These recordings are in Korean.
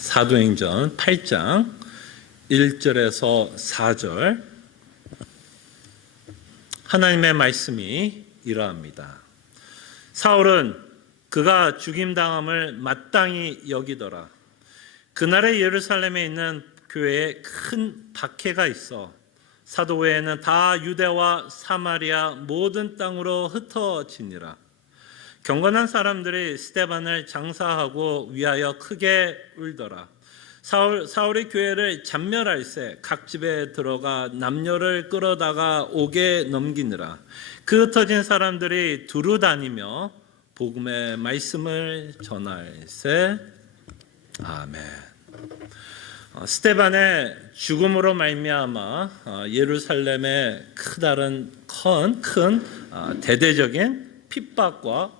사도행전 8장 1절에서 4절 하나님의 말씀이 이러합니다. 사울은 그가 죽임당함을 마땅히 여기더라. 그날에 예루살렘에 있는 교회에 큰 박해가 있어 사도 외에는 다 유대와 사마리아 모든 땅으로 흩어지니라. 경건한 사람들이 스데반을 장사하고 위하여 크게 울더라. 사울의 교회를 잔멸할세 각 집에 들어가 남녀를 끌어다가 옥에 넘기느라. 그 흩어진 사람들이 두루 다니며 복음의 말씀을 전할세. 아멘. 스데반의 죽음으로 말미암아 예루살렘에 큰 대대적인 핍박과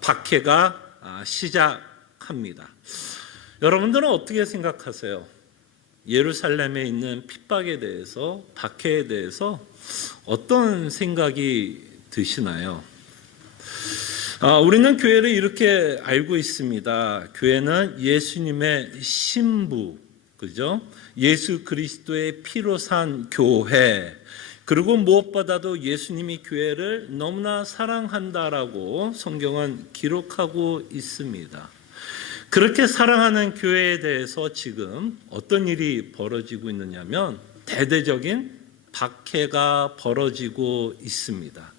박해가 시작합니다. 여러분들은 어떻게 생각하세요? 예루살렘에 있는 핍박에 대해서, 박해에 대해서 어떤 생각이 드시나요? 우리는 교회를 이렇게 알고 있습니다. 교회는 예수님의 신부, 그죠? 예수 그리스도의 피로 산 교회, 그리고 무엇보다도 예수님이 교회를 너무나 사랑한다라고 성경은 기록하고 있습니다. 그렇게 사랑하는 교회에 대해서 지금 어떤 일이 벌어지고 있느냐면 대대적인 박해가 벌어지고 있습니다.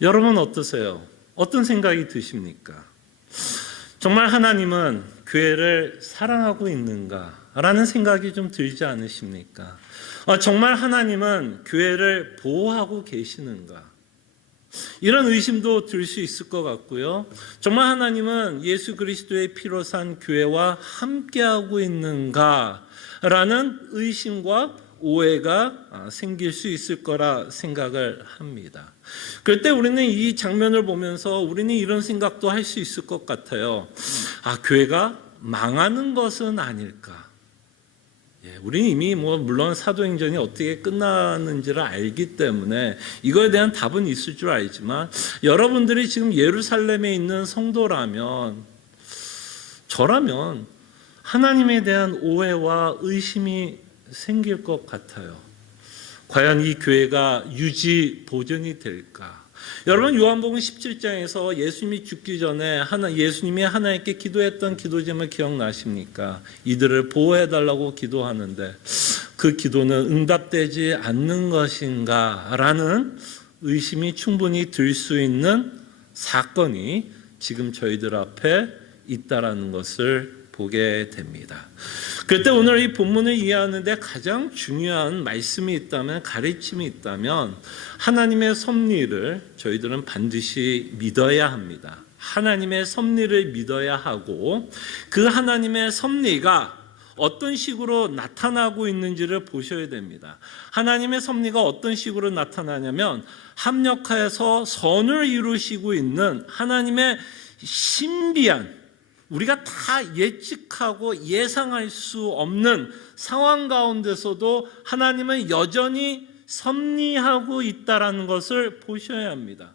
여러분 어떠세요? 어떤 생각이 드십니까? 정말 하나님은 교회를 사랑하고 있는가라는 생각이 좀 들지 않으십니까? 정말 하나님은 교회를 보호하고 계시는가? 이런 의심도 들 수 있을 것 같고요. 정말 하나님은 예수 그리스도의 피로 산 교회와 함께하고 있는가라는 의심과 오해가 생길 수 있을 거라 생각을 합니다. 그럴 때 우리는 이 장면을 보면서 우리는 이런 생각도 할 수 있을 것 같아요. 교회가 망하는 것은 아닐까? 우리는 이미 물론 사도행전이 어떻게 끝나는지를 알기 때문에 이거에 대한 답은 있을 줄 알지만 여러분들이 지금 예루살렘에 있는 성도라면 저라면 하나님에 대한 오해와 의심이 생길 것 같아요. 과연 이 교회가 유지 보존이 될까? 여러분 요한복음 17장에서 예수님이 죽기 전에 예수님이 하나님께 기도했던 기도 제목 기억나십니까? 이들을 보호해달라고 기도하는데 그 기도는 응답되지 않는 것인가? 라는 의심이 충분히 들 수 있는 사건이 지금 저희들 앞에 있다라는 것을 보게 됩니다. 그때 오늘 이 본문을 이해하는데 가장 중요한 말씀이 있다면, 가르침이 있다면 하나님의 섭리를 저희들은 반드시 믿어야 합니다. 하나님의 섭리를 믿어야 하고 그 하나님의 섭리가 어떤 식으로 나타나고 있는지를 보셔야 됩니다. 하나님의 섭리가 어떤 식으로 나타나냐면 합력하여서 선을 이루시고 있는 하나님의 신비한, 우리가 다 예측하고 예상할 수 없는 상황 가운데서도 하나님은 여전히 섭리하고 있다는 것을 보셔야 합니다.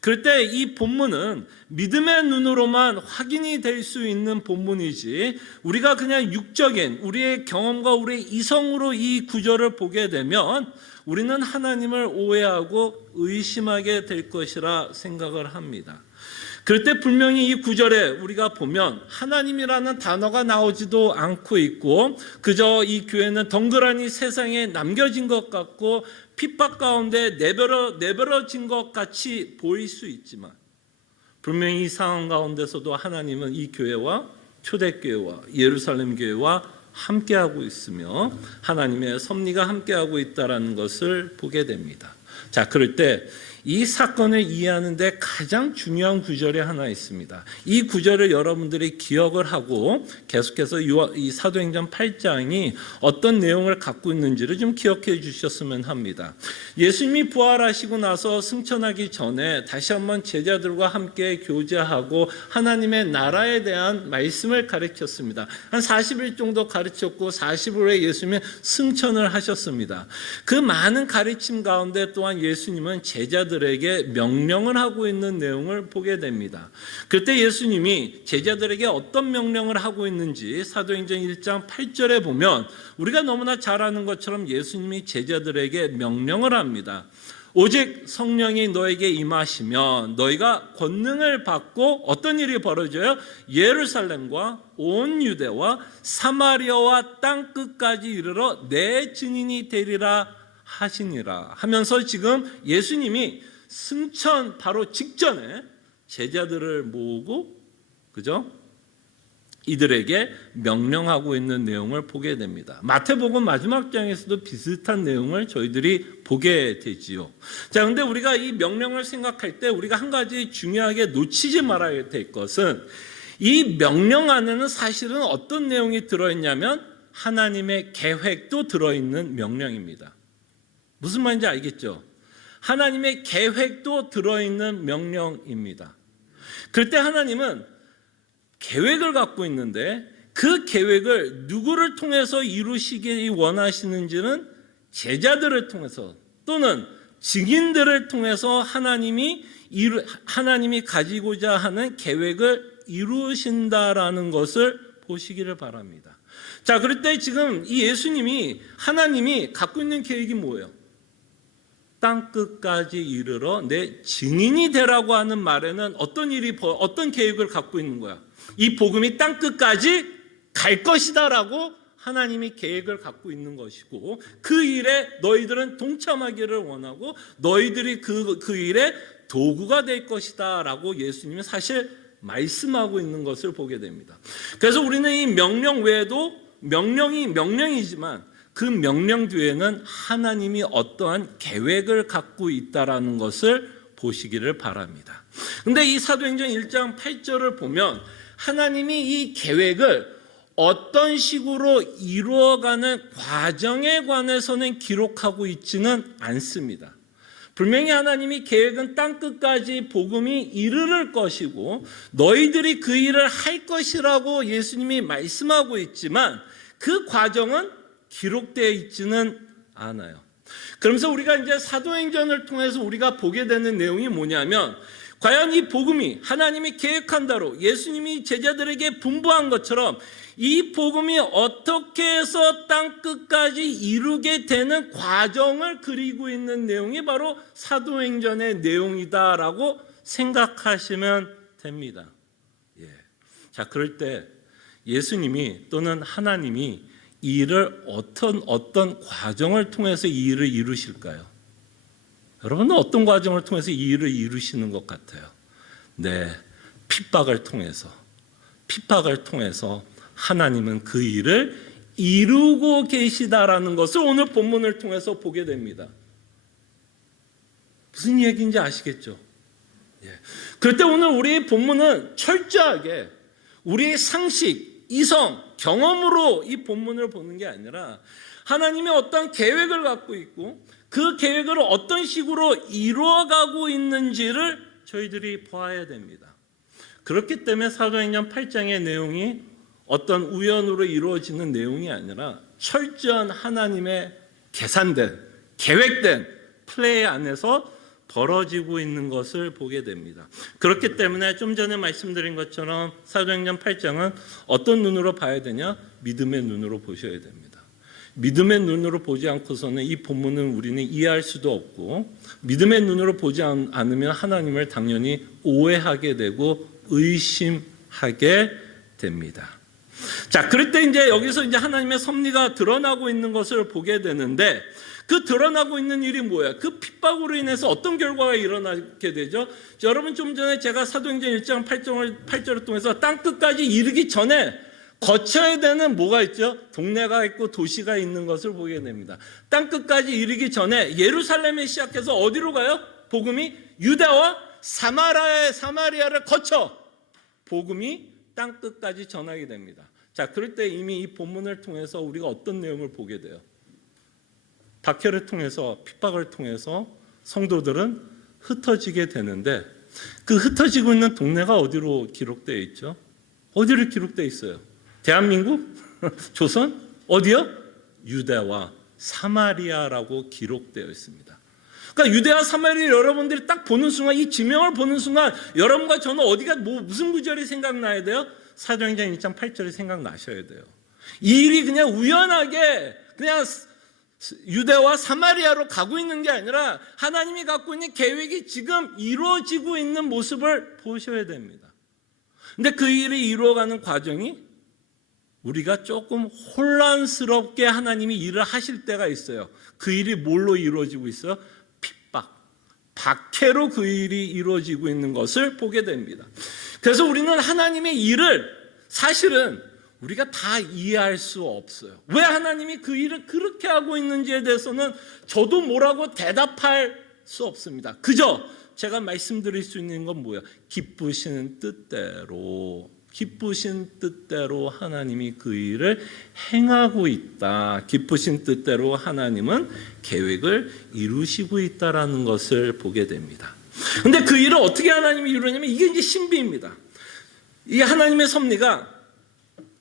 그럴 때 이 본문은 믿음의 눈으로만 확인이 될 수 있는 본문이지 우리가 그냥 육적인 우리의 경험과 우리의 이성으로 이 구절을 보게 되면 우리는 하나님을 오해하고 의심하게 될 것이라 생각을 합니다. 그럴 때 분명히 이 구절에 우리가 보면 하나님이라는 단어가 나오지도 않고 있고 그저 이 교회는 덩그러니 세상에 남겨진 것 같고 핍박 가운데 내버려진 것 같이 보일 수 있지만 분명히 이 상황 가운데서도 하나님은 이 교회와 초대교회와 예루살렘 교회와 함께하고 있으며 하나님의 섭리가 함께하고 있다는 것을 보게 됩니다. 자, 그럴 때 이 사건을 이해하는 데 가장 중요한 구절이 하나 있습니다. 이 구절을 여러분들이 기억을 하고 계속해서 이 사도행전 8장이 어떤 내용을 갖고 있는지를 좀 기억해 주셨으면 합니다. 예수님이 부활하시고 나서 승천하기 전에 다시 한번 제자들과 함께 교제하고 하나님의 나라에 대한 말씀을 가르쳤습니다. 한 40일 정도 가르쳤고 40일 후에 예수님이 승천을 하셨습니다. 그 많은 가르침 가운데 또한 예수님은 제자들에게 명령을 하고 있는 내용을 보게 됩니다. 그때 예수님이 제자들에게 어떤 명령을 하고 있는지 사도행전 1장 8절에 보면 우리가 너무나 잘 아는 것처럼 예수님이 제자들에게 명령을 합니다. 오직 성령이 너에게 임하시면 너희가 권능을 받고 어떤 일이 벌어져요? 예루살렘과 온 유대와 사마리아와 땅 끝까지 이르러 내 증인이 되리라 하시니라 하면서 지금 예수님이 승천 바로 직전에 제자들을 모으고 그죠? 이들에게 명령하고 있는 내용을 보게 됩니다. 마태복음 마지막 장에서도 비슷한 내용을 저희들이 보게 되지요. 자, 근데 우리가 이 명령을 생각할 때 우리가 한 가지 중요하게 놓치지 말아야 될 것은 이 명령 안에는 사실은 어떤 내용이 들어있냐면 하나님의 계획도 들어있는 명령입니다. 무슨 말인지 알겠죠? 하나님의 계획도 들어있는 명령입니다. 그럴 때 하나님은 계획을 갖고 있는데 그 계획을 누구를 통해서 이루시기 원하시는지는 제자들을 통해서 또는 증인들을 통해서 하나님이 가지고자 하는 계획을 이루신다라는 것을 보시기를 바랍니다. 자, 그럴 때 지금 이 하나님이 갖고 있는 계획이 뭐예요? 땅 끝까지 이르러 내 증인이 되라고 하는 말에는 어떤 계획을 갖고 있는 거야? 이 복음이 땅 끝까지 갈 것이다라고 하나님이 계획을 갖고 있는 것이고 그 일에 너희들은 동참하기를 원하고 너희들이 그 일에 도구가 될 것이다라고 예수님이 사실 말씀하고 있는 것을 보게 됩니다. 그래서 우리는 이 명령 외에도 명령이 명령이지만 그 명령 뒤에는 하나님이 어떠한 계획을 갖고 있다라는 것을 보시기를 바랍니다. 그런데 이 사도행전 1장 8절을 보면 하나님이 이 계획을 어떤 식으로 이루어가는 과정에 관해서는 기록하고 있지는 않습니다. 분명히 하나님이 계획은 땅끝까지 복음이 이르를 것이고 너희들이 그 일을 할 것이라고 예수님이 말씀하고 있지만 그 과정은 기록되어 있지는 않아요. 그러면서 우리가 이제 사도행전을 통해서 우리가 보게 되는 내용이 뭐냐면 과연 이 복음이 하나님이 계획한 대로 예수님이 제자들에게 분부한 것처럼 이 복음이 어떻게 해서 땅 끝까지 이루게 되는 과정을 그리고 있는 내용이 바로 사도행전의 내용이다라고 생각하시면 됩니다. 자, 그럴 때 예수님이 또는 하나님이 이 일을 어떤 과정을 통해서 이 일을 이루실까요? 여러분은 어떤 과정을 통해서 이 일을 이루시는 것 같아요? 네, 핍박을 통해서 하나님은 그 일을 이루고 계시다라는 것을 오늘 본문을 통해서 보게 됩니다. 무슨 얘기인지 아시겠죠? 그럴 때 오늘 우리 본문은 철저하게 우리의 상식, 이성, 경험으로 이 본문을 보는 게 아니라 하나님이 어떤 계획을 갖고 있고 그 계획을 어떤 식으로 이루어가고 있는지를 저희들이 보아야 됩니다. 그렇기 때문에 사도행전 8장의 내용이 어떤 우연으로 이루어지는 내용이 아니라 철저한 하나님의 계산된, 계획된 플레이 안에서 벌어지고 있는 것을 보게 됩니다. 그렇기 때문에 좀 전에 말씀드린 것처럼 사도행전 8장은 어떤 눈으로 봐야 되냐? 믿음의 눈으로 보셔야 됩니다. 믿음의 눈으로 보지 않고서는 이 본문은 우리는 이해할 수도 없고 믿음의 눈으로 보지 않으면 하나님을 당연히 오해하게 되고 의심하게 됩니다. 자, 그럴 때 이제 여기서 이제 하나님의 섭리가 드러나고 있는 것을 보게 되는데 그 드러나고 있는 일이 뭐야? 그 핍박으로 인해서 어떤 결과가 일어나게 되죠? 여러분 좀 전에 제가 사도행전 1장 8절을 통해서 땅 끝까지 이르기 전에 거쳐야 되는 뭐가 있죠? 동네가 있고 도시가 있는 것을 보게 됩니다. 땅 끝까지 이르기 전에 예루살렘에 시작해서 어디로 가요? 복음이 유대와 사마리아를 거쳐 복음이 땅끝까지 전하게 됩니다. 자, 그럴 때 이미 이 본문을 통해서 우리가 어떤 내용을 보게 돼요? 박해를 통해서, 핍박을 통해서 성도들은 흩어지게 되는데, 그 흩어지고 있는 동네가 어디로 기록되어 있죠? 어디로 기록되어 있어요? 대한민국? 조선? 어디요? 유대와 사마리아라고 기록되어 있습니다. 그러니까 유대와 사마리아 여러분들이 딱 보는 순간, 이 지명을 보는 순간 여러분과 저는 어디가 무슨 구절이 생각나야 돼요? 사도행전 1장 8절이 생각나셔야 돼요. 이 일이 그냥 우연하게 그냥 유대와 사마리아로 가고 있는 게 아니라 하나님이 갖고 있는 계획이 지금 이루어지고 있는 모습을 보셔야 됩니다. 근데 그 일이 이루어가는 과정이 우리가 조금 혼란스럽게 하나님이 일을 하실 때가 있어요. 그 일이 뭘로 이루어지고 있어요? 핍박, 박해로 그 일이 이루어지고 있는 것을 보게 됩니다. 그래서 우리는 하나님의 일을 사실은 우리가 다 이해할 수 없어요. 왜 하나님이 그 일을 그렇게 하고 있는지에 대해서는 저도 뭐라고 대답할 수 없습니다. 그저 제가 말씀드릴 수 있는 건 뭐예요? 기쁘신 뜻대로 하나님이 그 일을 행하고 있다. 기쁘신 뜻대로 하나님은 계획을 이루시고 있다라는 것을 보게 됩니다. 근데 그 일을 어떻게 하나님이 이루냐면 이게 이제 신비입니다. 이 하나님의 섭리가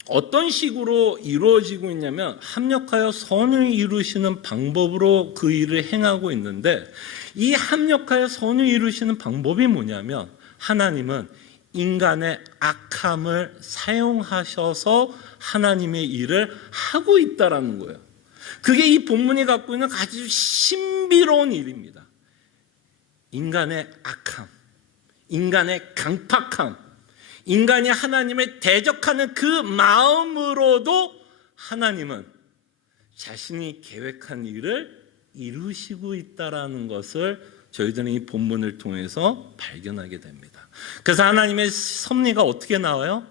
어떤 식으로 이루어지고 있냐면 합력하여 선을 이루시는 방법으로 그 일을 행하고 있는데, 이 합력하여 선을 이루시는 방법이 뭐냐면 하나님은 인간의 악함을 사용하셔서 하나님의 일을 하고 있다라는 거예요. 그게 이 본문이 갖고 있는 아주 신비로운 일입니다. 인간의 악함, 인간의 강팍함, 인간이 하나님을 대적하는 그 마음으로도 하나님은 자신이 계획한 일을 이루시고 있다라는 것을 저희들은 이 본문을 통해서 발견하게 됩니다. 그래서 하나님의 섭리가 어떻게 나와요?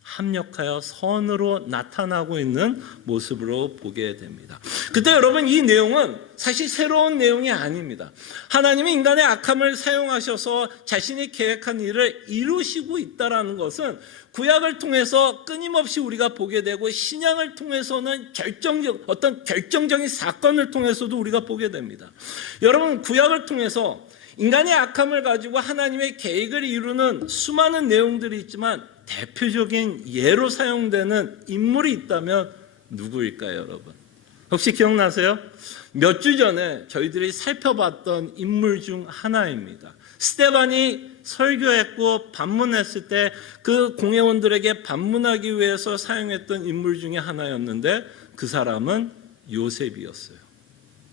합력하여 선으로 나타나고 있는 모습으로 보게 됩니다. 그때 여러분, 이 내용은 사실 새로운 내용이 아닙니다. 하나님이 인간의 악함을 사용하셔서 자신이 계획한 일을 이루시고 있다는 것은 구약을 통해서 끊임없이 우리가 보게 되고, 신약을 통해서는 결정적인 사건을 통해서도 우리가 보게 됩니다. 여러분, 구약을 통해서 인간의 악함을 가지고 하나님의 계획을 이루는 수많은 내용들이 있지만 대표적인 예로 사용되는 인물이 있다면 누구일까요, 여러분? 혹시 기억나세요? 몇 주 전에 저희들이 살펴봤던 인물 중 하나입니다. 스데반이 설교했고 반문했을 때 그 공회원들에게 반문하기 위해서 사용했던 인물 중에 하나였는데, 그 사람은 요셉이었어요.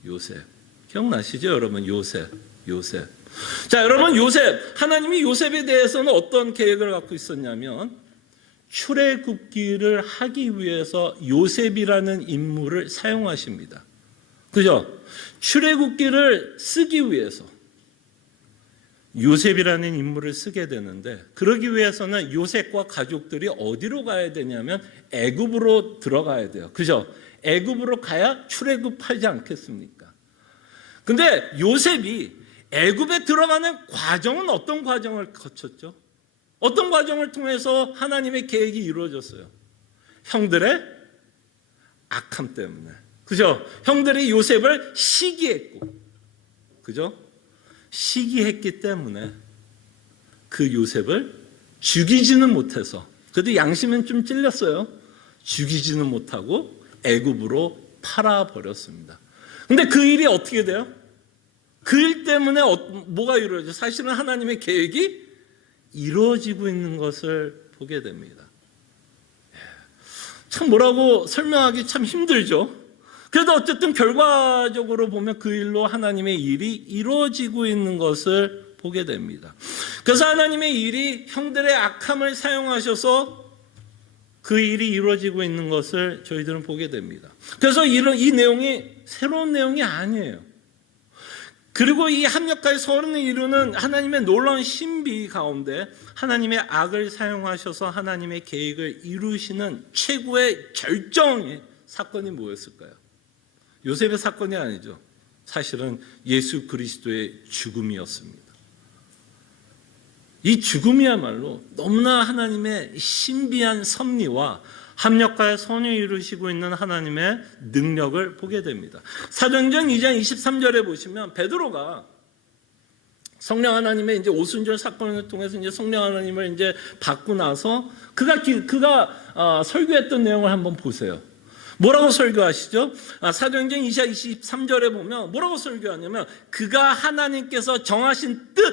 요셉. 기억나시죠, 여러분? 요셉. 자, 여러분, 하나님이 요셉에 대해서는 어떤 계획을 갖고 있었냐면, 출애굽기를 하기 위해서 요셉이라는 인물을 사용하십니다. 그죠? 출애굽기를 쓰기 위해서 요셉이라는 인물을 쓰게 되는데, 그러기 위해서는 요셉과 가족들이 어디로 가야 되냐면 애굽으로 들어가야 돼요. 그죠? 애굽으로 가야 출애굽하지 않겠습니까? 근데 요셉이 애굽에 들어가는 과정은 어떤 과정을 거쳤죠? 어떤 과정을 통해서 하나님의 계획이 이루어졌어요? 형들의 악함 때문에. 그죠? 형들이 요셉을 시기했고, 그죠? 시기했기 때문에 그 요셉을 죽이지는 못해서, 그래도 양심은 좀 찔렸어요. 죽이지는 못하고 애굽으로 팔아버렸습니다. 근데 그 일이 어떻게 돼요? 그 일 때문에 뭐가 이루어져? 사실은 하나님의 계획이 이루어지고 있는 것을 보게 됩니다. 참 뭐라고 설명하기 참 힘들죠. 그래도 어쨌든 결과적으로 보면 그 일로 하나님의 일이 이루어지고 있는 것을 보게 됩니다. 그래서 하나님의 일이 형들의 악함을 사용하셔서 그 일이 이루어지고 있는 것을 저희들은 보게 됩니다. 그래서 이 내용이 새로운 내용이 아니에요. 그리고 이 합력하여 선을 이루는 하나님의 놀라운 신비 가운데 하나님의 악을 사용하셔서 하나님의 계획을 이루시는 최고의 결정의 사건이 뭐였을까요? 요셉의 사건이 아니죠. 사실은 예수 그리스도의 죽음이었습니다. 이 죽음이야말로 너무나 하나님의 신비한 섭리와 합력하여 선을 이루시고 있는 하나님의 능력을 보게 됩니다. 사도행전 2장 23절에 보시면 베드로가 성령 하나님의 이제 오순절 사건을 통해서 이제 성령 하나님을 이제 받고 나서 그가 설교했던 내용을 한번 보세요. 뭐라고 설교하시죠? 사도행전 2장 23절에 보면 뭐라고 설교하냐면 그가 하나님께서 정하신 뜻,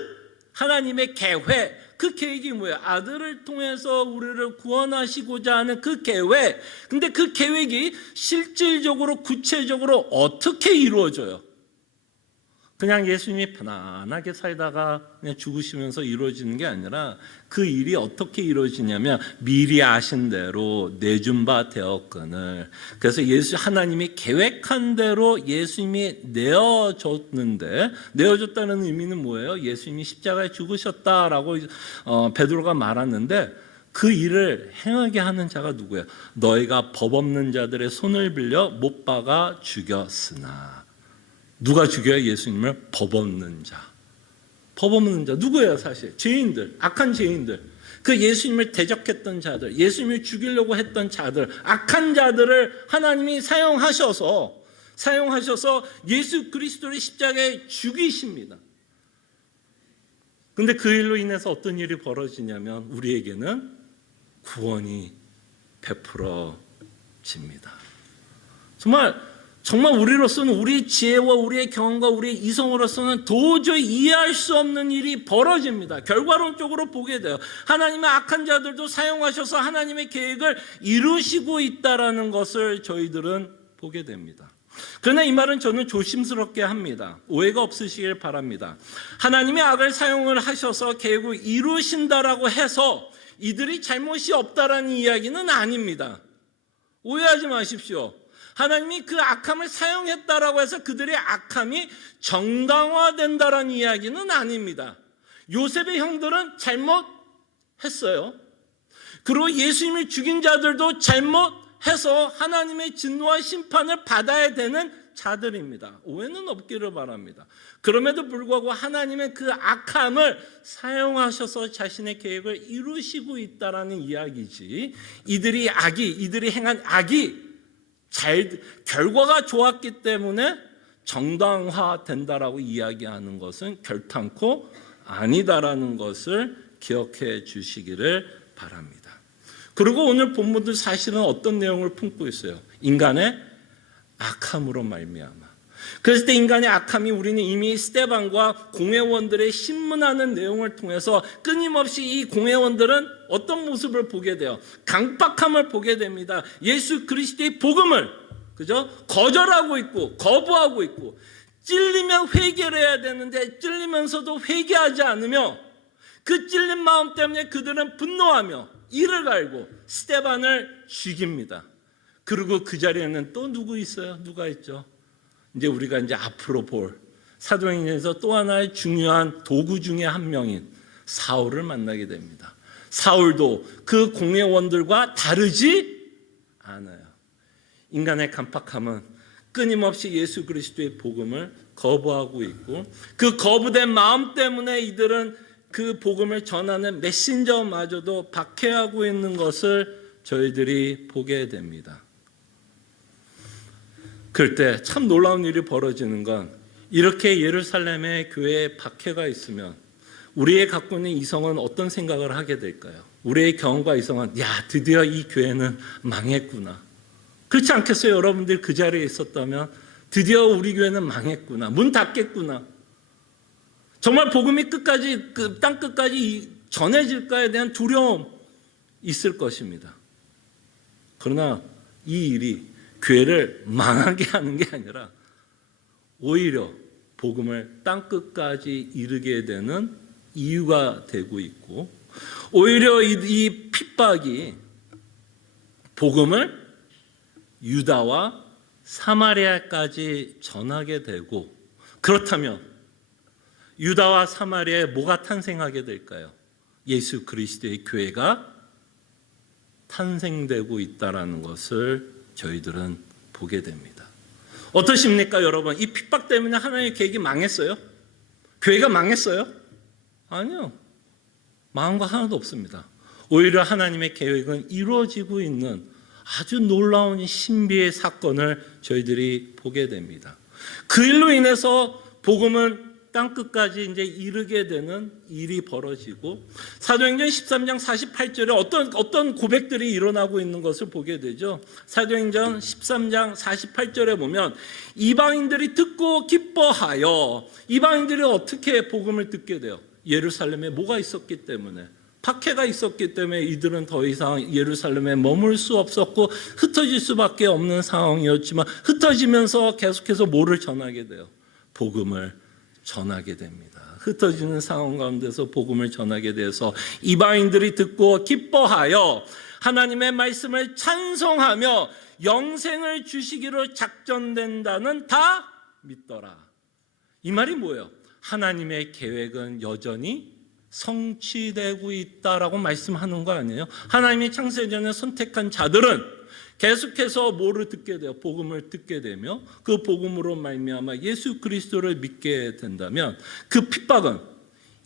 하나님의 계획, 그 계획이 뭐예요? 아들을 통해서 우리를 구원하시고자 하는 그 계획. 근데 그 계획이 실질적으로 구체적으로 어떻게 이루어져요? 그냥 예수님이 편안하게 살다가 그냥 죽으시면서 이루어지는 게 아니라 그 일이 어떻게 이루어지냐면 미리 아신 대로 내준 바 되었거늘. 그래서 하나님이 계획한 대로 예수님이 내어줬다는 의미는 뭐예요? 예수님이 십자가에 죽으셨다라고 베드로가 말하는데 그 일을 행하게 하는 자가 누구예요? 너희가 법 없는 자들의 손을 빌려 못 박아 죽였으나. 누가 죽여요? 예수님을? 법 없는 자. 법 없는 자 누구예요? 사실 죄인들, 악한 죄인들, 그 예수님을 대적했던 자들, 예수님을 죽이려고 했던 자들, 악한 자들을 하나님이 사용하셔서 예수 그리스도를 십자가에 죽이십니다. 근데 그 일로 인해서 어떤 일이 벌어지냐면 우리에게는 구원이 베풀어집니다. 정말 우리로서는, 우리 지혜와 우리의 경험과 우리의 이성으로서는 도저히 이해할 수 없는 일이 벌어집니다. 결과론적으로 보게 돼요. 하나님의 악한 자들도 사용하셔서 하나님의 계획을 이루시고 있다는 것을 저희들은 보게 됩니다. 그러나 이 말은 저는 조심스럽게 합니다. 오해가 없으시길 바랍니다. 하나님의 악을 사용을 하셔서 계획을 이루신다라고 해서 이들이 잘못이 없다라는 이야기는 아닙니다. 오해하지 마십시오. 하나님이 그 악함을 사용했다라고 해서 그들의 악함이 정당화된다라는 이야기는 아닙니다. 요셉의 형들은 잘못했어요. 그리고 예수님을 죽인 자들도 잘못해서 하나님의 진노와 심판을 받아야 되는 자들입니다. 오해는 없기를 바랍니다. 그럼에도 불구하고 하나님은 그 악함을 사용하셔서 자신의 계획을 이루시고 있다라는 이야기지, 이들이 행한 악이 결과가 좋았기 때문에 정당화된다라고 이야기하는 것은 결탄코 아니다라는 것을 기억해 주시기를 바랍니다. 그리고 오늘 본문도 사실은 어떤 내용을 품고 있어요? 인간의 악함으로 말미암아. 그랬을 때 인간의 악함이, 우리는 이미 스데반과 공회원들의 신문하는 내용을 통해서 끊임없이 이 공회원들은 어떤 모습을 보게 돼요? 강박함을 보게 됩니다. 예수 그리스도의 복음을 거절하고 있고 거부하고 있고, 찔리면 회개를 해야 되는데 찔리면서도 회개하지 않으며 그 찔린 마음 때문에 그들은 분노하며 이를 갈고 스데반을 죽입니다. 그리고 그 자리에는 또 누가 있죠? 이제 우리가 앞으로 볼 사도행전에서 또 하나의 중요한 도구 중에 한 명인 사울을 만나게 됩니다. 사울도 그 공회원들과 다르지 않아요. 인간의 간팍함은 끊임없이 예수 그리스도의 복음을 거부하고 있고, 그 거부된 마음 때문에 이들은 그 복음을 전하는 메신저마저도 박해하고 있는 것을 저희들이 보게 됩니다. 그럴 때 참 놀라운 일이 벌어지는 건, 이렇게 예루살렘의 교회에 박해가 있으면 우리의 갖고 있는 이성은 어떤 생각을 하게 될까요? 우리의 경험과 이성은 드디어 이 교회는 망했구나. 그렇지 않겠어요? 여러분들 그 자리에 있었다면 드디어 우리 교회는 망했구나. 문 닫겠구나. 정말 복음이 땅 끝까지 전해질까에 대한 두려움 있을 것입니다. 그러나 이 일이 교회를 망하게 하는 게 아니라 오히려 복음을 땅끝까지 이르게 되는 이유가 되고 있고, 오히려 이 핍박이 복음을 유다와 사마리아까지 전하게 되고, 그렇다면 유다와 사마리아에 뭐가 탄생하게 될까요? 예수 그리스도의 교회가 탄생되고 있다는 것을 저희들은 보게 됩니다. 어떠십니까, 여러분? 이 핍박 때문에 하나님의 계획이 망했어요? 교회가 망했어요? 아니요. 망한 거 하나도 없습니다. 오히려 하나님의 계획은 이루어지고 있는 아주 놀라운 신비의 사건을 저희들이 보게 됩니다. 그 일로 인해서 복음은 땅끝까지 이제 이르게 되는 일이 벌어지고, 사도행전 13장 48절에 어떤 고백들이 일어나고 있는 것을 보게 되죠. 사도행전 13장 48절에 보면 이방인들이 듣고 기뻐하여, 이방인들이 어떻게 복음을 듣게 돼요? 예루살렘에 뭐가 있었기 때문에, 박해가 있었기 때문에 이들은 더 이상 예루살렘에 머물 수 없었고 흩어질 수밖에 없는 상황이었지만, 흩어지면서 계속해서 뭐를 전하게 돼요? 복음을 전하게 됩니다. 흩어지는 상황 가운데서 복음을 전하게 돼서 이방인들이 듣고 기뻐하여 하나님의 말씀을 찬송하며 영생을 주시기로 작정된다는 다 믿더라. 이 말이 뭐예요? 하나님의 계획은 여전히 성취되고 있다라고 말씀하는 거 아니에요? 하나님이 창세전에 선택한 자들은 계속해서 뭐를 듣게 돼요? 복음을 듣게 되며, 그 복음으로 말미암아 예수 그리스도를 믿게 된다면 그 핍박은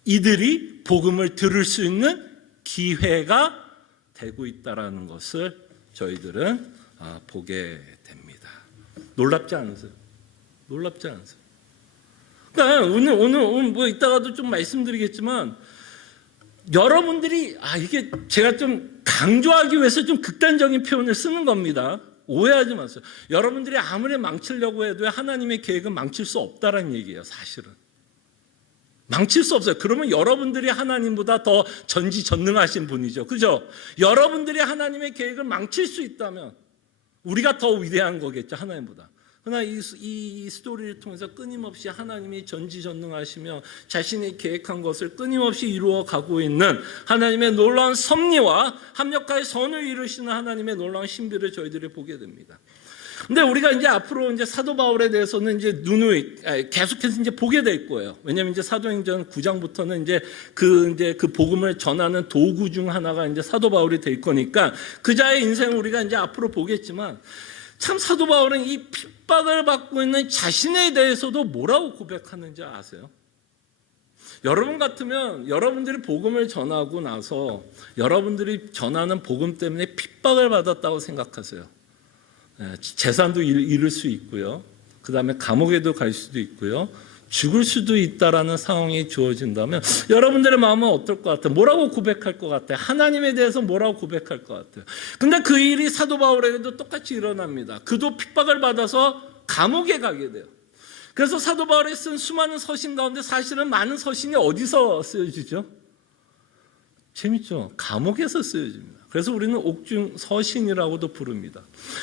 이들이 복음을 들을 수 있는 기회가 되고 있다라는 것을 저희들은 보게 됩니다. 놀랍지 않으세요? 놀랍지 않으세요? 그러니까 오늘 뭐 이따가도 좀 말씀드리겠지만, 여러분들이 이게 제가 좀 강조하기 위해서 좀 극단적인 표현을 쓰는 겁니다. 오해하지 마세요. 여러분들이 아무리 망치려고 해도 하나님의 계획은 망칠 수 없다라는 얘기예요. 사실은 망칠 수 없어요. 그러면 여러분들이 하나님보다 더 전지전능하신 분이죠. 그죠? 여러분들이 하나님의 계획을 망칠 수 있다면 우리가 더 위대한 거겠죠, 하나님보다. 그러나 이 스토리를 통해서 끊임없이 하나님이 전지전능하시며 자신이 계획한 것을 끊임없이 이루어가고 있는 하나님의 놀라운 섭리와 합력하여 선을 이루시는 하나님의 놀라운 신비를 저희들이 보게 됩니다. 근데 우리가 이제 앞으로 이제 사도 바울에 대해서는 이제 계속해서 이제 보게 될 거예요. 왜냐하면 이제 사도행전 9장부터는 이제 그 복음을 전하는 도구 중 하나가 이제 사도 바울이 될 거니까 그 자의 인생을 우리가 이제 앞으로 보겠지만, 참 사도 바울은 이 핍박을 받고 있는 자신에 대해서도 뭐라고 고백하는지 아세요? 여러분 같으면 여러분들이 복음을 전하고 나서 여러분들이 전하는 복음 때문에 핍박을 받았다고 생각하세요. 재산도 잃을 수 있고요. 그 다음에 감옥에도 갈 수도 있고요. 죽을 수도 있다라는 상황이 주어진다면 여러분들의 마음은 어떨 것 같아요? 뭐라고 고백할 것 같아요? 하나님에 대해서 뭐라고 고백할 것 같아요? 근데 그 일이 사도 바울에게도 똑같이 일어납니다. 그도 핍박을 받아서 감옥에 가게 돼요. 그래서 사도 바울이 쓴 수많은 서신 가운데 사실은 많은 서신이 어디서 쓰여지죠? 재밌죠? 감옥에서 쓰여집니다. 그래서 우리는 옥중 서신이라고도 부릅니다.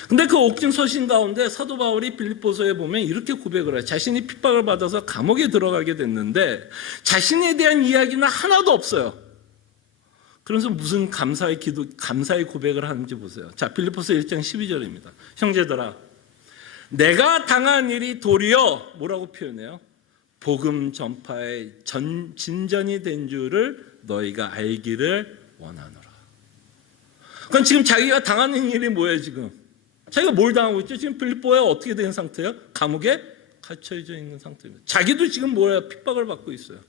근데 그 옥중 서신 가운데 사도 바울이 빌립보서에 보면 이렇게 고백을 해요. 자신이 핍박을 받아서 감옥에 들어가게 됐는데 자신에 대한 이야기는 하나도 없어요. 그래서 무슨 감사의 고백을 하는지 보세요. 자, 빌립보서 1장 12절입니다. 형제들아, 내가 당한 일이 도리어 뭐라고 표현해요? 복음 전파의 진전이 된 줄을 너희가 알기를 원하노라. 그럼 지금 자기가 당하는 일이 뭐예요? 지금 자기가 뭘 당하고 있죠? 지금 빌립보에 어떻게 된 상태예요? 감옥에 갇혀져 있는 상태입니다. 자기도 지금 뭐예요? 핍박을 받고 있어요.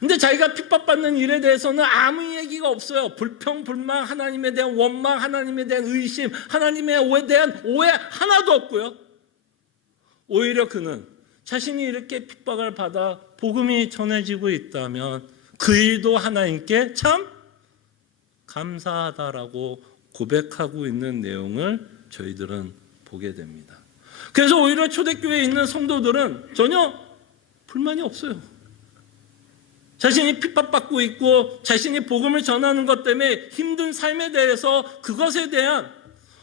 근데 자기가 핍박받는 일에 대해서는 아무 얘기가 없어요. 불평, 불만, 하나님에 대한 원망, 하나님에 대한 의심, 하나님에 대한 오해 하나도 없고요. 오히려 그는 자신이 이렇게 핍박을 받아 복음이 전해지고 있다면 그 일도 하나님께 참 감사하다라고 고백하고 있는 내용을 저희들은 보게 됩니다. 그래서 오히려 초대교회에 있는 성도들은 전혀 불만이 없어요. 자신이 핍박받고 있고 자신이 복음을 전하는 것 때문에 힘든 삶에 대해서 그것에 대한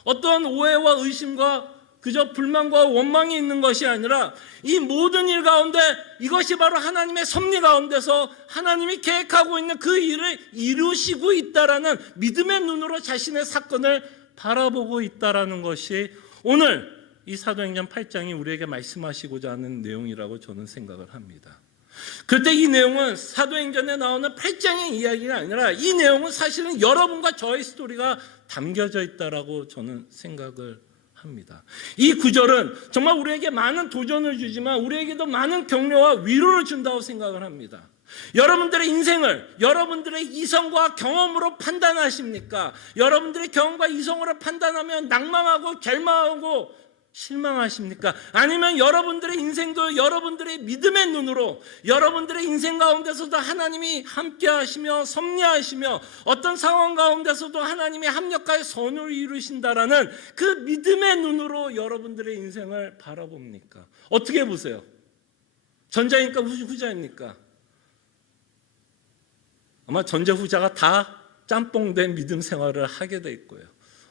어떤 오해와 의심과 그저 불만과 원망이 있는 것이 아니라 이 모든 일 가운데 이것이 바로 하나님의 섭리 가운데서 하나님이 계획하고 있는 그 일을 이루시고 있다라는 믿음의 눈으로 자신의 사건을 바라보고 있다라는 것이 오늘 이 사도행전 8장이 우리에게 말씀하시고자 하는 내용이라고 저는 생각을 합니다. 그때 이 내용은 사도행전에 나오는 8장의 이야기가 아니라 이 내용은 사실은 여러분과 저의 스토리가 담겨져 있다라고 저는 생각을 합니다. 이 구절은 정말 우리에게 많은 도전을 주지만 우리에게도 많은 격려와 위로를 준다고 생각을 합니다. 여러분들의 인생을 여러분들의 이성과 경험으로 판단하십니까? 여러분들의 경험과 이성으로 판단하면 낭망하고 절망하고 실망하십니까? 아니면 여러분들의 인생도 여러분들의 믿음의 눈으로 여러분들의 인생 가운데서도 하나님이 함께 하시며 섭리하시며 어떤 상황 가운데서도 하나님이 합력하여 선을 이루신다라는 그 믿음의 눈으로 여러분들의 인생을 바라봅니까? 어떻게 보세요? 전자입니까? 후자입니까? 아마 전자 후자가 다 짬뽕된 믿음 생활을 하게 될 거예요.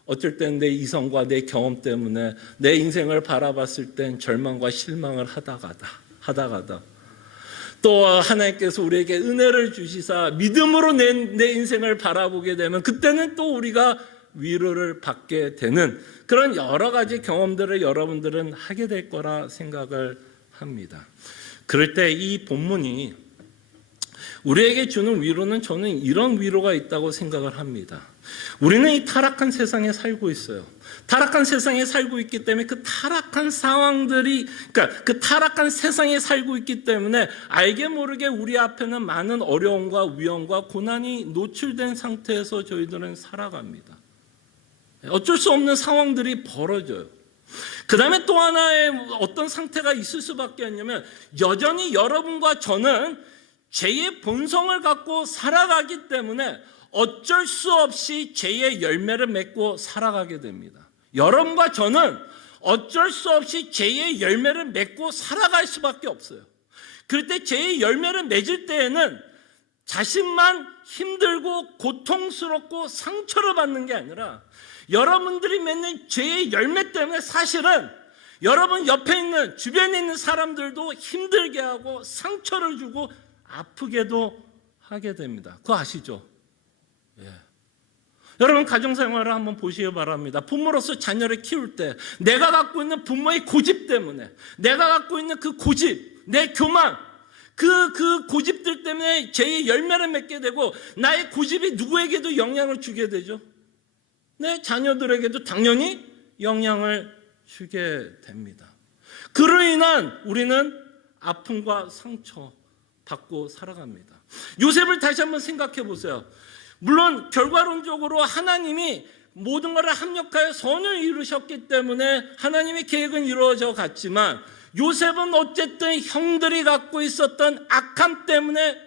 어쩔 땐 내 이성과 내 경험 때문에 내 인생을 바라봤을 땐 절망과 실망을 하다가다 또 하나님께서 우리에게 은혜를 주시사 믿음으로 내 인생을 바라보게 되면 그때는 또 우리가 위로를 받게 되는 그런 여러 가지 경험들을 여러분들은 하게 될 거라 생각을 합니다. 그럴 때 이 본문이 우리에게 주는 위로는 저는 이런 위로가 있다고 생각을 합니다. 우리는 이 타락한 세상에 살고 있어요. 타락한 세상에 살고 있기 때문에 그 타락한 상황들이, 그러니까 그 타락한 세상에 살고 있기 때문에 알게 모르게 우리 앞에는 많은 어려움과 위험과 고난이 노출된 상태에서 저희들은 살아갑니다. 어쩔 수 없는 상황들이 벌어져요. 그 다음에 또 하나의 어떤 상태가 있을 수밖에 없냐면 여전히 여러분과 저는 죄의 본성을 갖고 살아가기 때문에 어쩔 수 없이 죄의 열매를 맺고 살아가게 됩니다. 여러분과 저는 어쩔 수 없이 죄의 열매를 맺고 살아갈 수밖에 없어요. 그럴 때 죄의 열매를 맺을 때에는 자신만 힘들고 고통스럽고 상처를 받는 게 아니라 여러분들이 맺는 죄의 열매 때문에 사실은 여러분 옆에 있는 주변에 있는 사람들도 힘들게 하고 상처를 주고 아프게도 하게 됩니다. 그거 아시죠? 예. 여러분 가정생활을 한번 보시기 바랍니다. 부모로서 자녀를 키울 때 내가 갖고 있는 부모의 고집 때문에 내가 갖고 있는 그 고집, 내 교만 그 고집들 때문에 죄의 열매를 맺게 되고 나의 고집이 누구에게도 영향을 주게 되죠. 내 자녀들에게도 당연히 영향을 주게 됩니다. 그로 인한 우리는 아픔과 상처 받고 살아갑니다. 요셉을 다시 한번 생각해 보세요. 물론 결과론적으로 하나님이 모든 것을 합력하여 선을 이루셨기 때문에 하나님의 계획은 이루어져 갔지만 요셉은 어쨌든 형들이 갖고 있었던 악함 때문에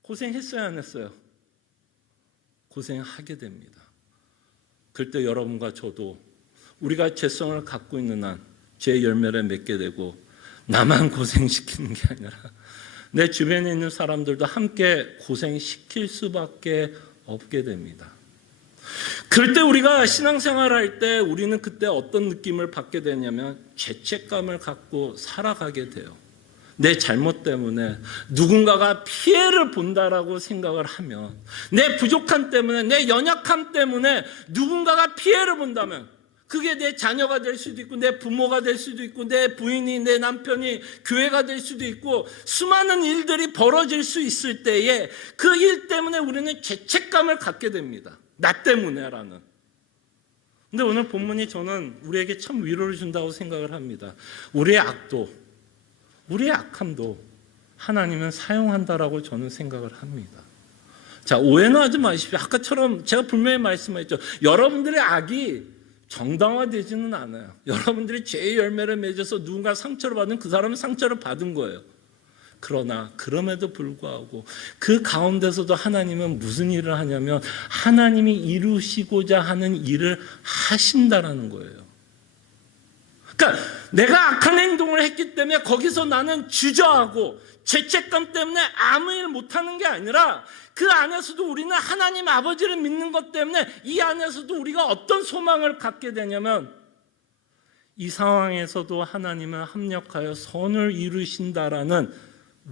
고생했어야 안 했어요? 고생하게 됩니다. 그럴 때 여러분과 저도 우리가 죄성을 갖고 있는 한 죄의 열매를 맺게 되고 나만 고생시키는 게 아니라 내 주변에 있는 사람들도 함께 고생시킬 수밖에 없게 됩니다. 그럴 때 우리가 신앙생활을 할 때 우리는 그때 어떤 느낌을 받게 되냐면 죄책감을 갖고 살아가게 돼요. 내 잘못 때문에 누군가가 피해를 본다라고 생각을 하면 내 부족함 때문에 내 연약함 때문에 누군가가 피해를 본다면 그게 내 자녀가 될 수도 있고 내 부모가 될 수도 있고 내 부인이 내 남편이 교회가 될 수도 있고 수많은 일들이 벌어질 수 있을 때에 그 일 때문에 우리는 죄책감을 갖게 됩니다. 나 때문에라는. 근데 오늘 본문이 저는 우리에게 참 위로를 준다고 생각을 합니다. 우리의 악도 우리의 악함도 하나님은 사용한다라고 저는 생각을 합니다. 자, 오해는 하지 마십시오. 아까처럼 제가 분명히 말씀했죠. 여러분들의 악이 정당화되지는 않아요. 여러분들이 죄의 열매를 맺어서 누군가 상처를 받은 그 사람은 상처를 받은 거예요. 그러나 그럼에도 불구하고 그 가운데서도 하나님은 무슨 일을 하냐면 하나님이 이루시고자 하는 일을 하신다라는 거예요. 그러니까 내가 악한 행동을 했기 때문에 거기서 나는 주저하고 죄책감 때문에 아무 일 못하는 게 아니라 그 안에서도 우리는 하나님 아버지를 믿는 것 때문에 이 안에서도 우리가 어떤 소망을 갖게 되냐면 이 상황에서도 하나님은 합력하여 선을 이루신다라는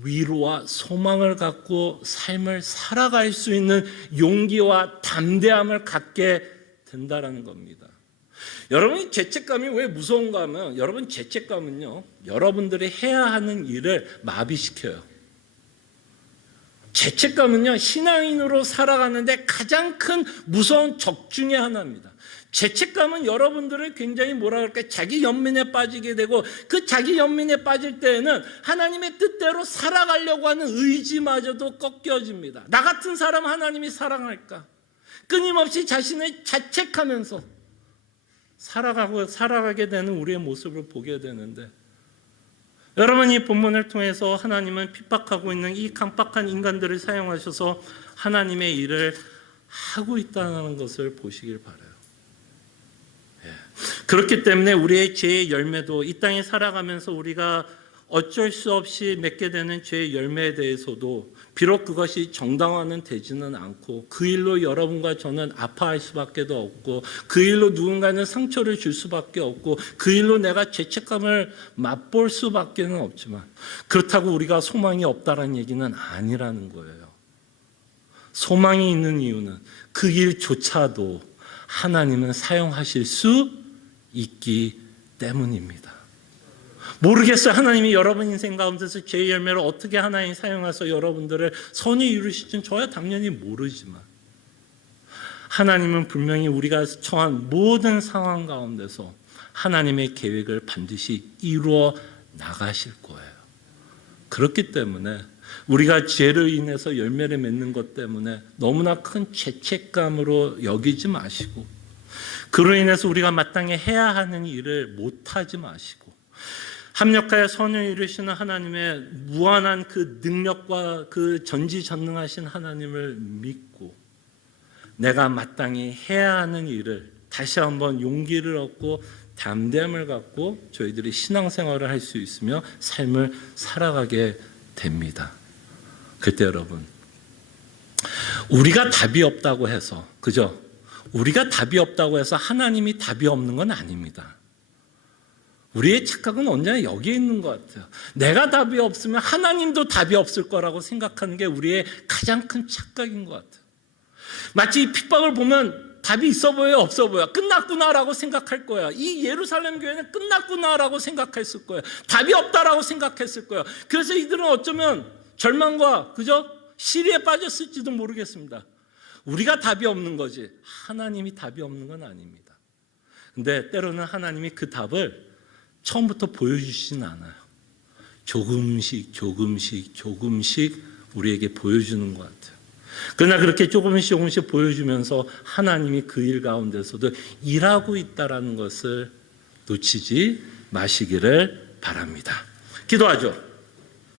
위로와 소망을 갖고 삶을 살아갈 수 있는 용기와 담대함을 갖게 된다라는 겁니다. 여러분이 죄책감이 왜 무서운가 하면 여러분 죄책감은요 여러분들이 해야 하는 일을 마비시켜요. 죄책감은요 신앙인으로 살아가는데 가장 큰 무서운 적 중에 하나입니다. 죄책감은 여러분들을 굉장히 뭐라 그럴까, 자기 연민에 빠지게 되고, 그 자기 연민에 빠질 때에는 하나님의 뜻대로 살아가려고 하는 의지마저도 꺾여집니다. 나 같은 사람 하나님이 사랑할까? 끊임없이 자신을 자책하면서 살아가게 되는 우리의 모습을 보게 되는데, 여러분, 이 본문을 통해서 하나님은 핍박하고 있는 이 강박한 인간들을 사용하셔서 하나님의 일을 하고 있다는 것을 보시길 바라요. 그렇기 때문에 우리의 죄의 열매도, 이 땅에 살아가면서 우리가 어쩔 수 없이 맺게 되는 죄의 열매에 대해서도 비록 그것이 정당화는 되지는 않고, 그 일로 여러분과 저는 아파할 수밖에 없고, 그 일로 누군가는 상처를 줄 수밖에 없고, 그 일로 내가 죄책감을 맛볼 수밖에 없지만, 그렇다고 우리가 소망이 없다는 얘기는 아니라는 거예요. 소망이 있는 이유는 그 일조차도 하나님은 사용하실 수 있기 때문입니다. 모르겠어요. 하나님이 여러분 인생 가운데서 죄의 열매를 어떻게 하나님 사용해서 여러분들을 선히 이루실지는 저야 당연히 모르지만, 하나님은 분명히 우리가 처한 모든 상황 가운데서 하나님의 계획을 반드시 이루어 나가실 거예요. 그렇기 때문에 우리가 죄로 인해서 열매를 맺는 것 때문에 너무나 큰 죄책감으로 여기지 마시고, 그로 인해서 우리가 마땅히 해야 하는 일을 못하지 마시고, 합력하여 선을 이루시는 하나님의 무한한 그 능력과 그 전지전능하신 하나님을 믿고, 내가 마땅히 해야 하는 일을 다시 한번 용기를 얻고 담대함을 갖고 저희들이 신앙생활을 할 수 있으며 삶을 살아가게 됩니다. 그때 여러분, 우리가 답이 없다고 해서, 그죠? 우리가 답이 없다고 해서 하나님이 답이 없는 건 아닙니다. 우리의 착각은 언제나 여기에 있는 것 같아요. 내가 답이 없으면 하나님도 답이 없을 거라고 생각하는 게 우리의 가장 큰 착각인 것 같아요. 마치 이 핍박을 보면 답이 있어 보여요, 없어 보여요? 끝났구나라고 생각할 거야. 이 예루살렘 교회는 끝났구나라고 생각했을 거예요. 답이 없다라고 생각했을 거예요. 그래서 이들은 어쩌면 절망과, 그죠? 시리에 빠졌을지도 모르겠습니다. 우리가 답이 없는 거지 하나님이 답이 없는 건 아닙니다. 근데 때로는 하나님이 그 답을 처음부터 보여주시진 않아요. 조금씩 우리에게 보여주는 것 같아요. 그러나 그렇게 조금씩 보여주면서 하나님이 그 일 가운데서도 일하고 있다는 것을 놓치지 마시기를 바랍니다. 기도하죠.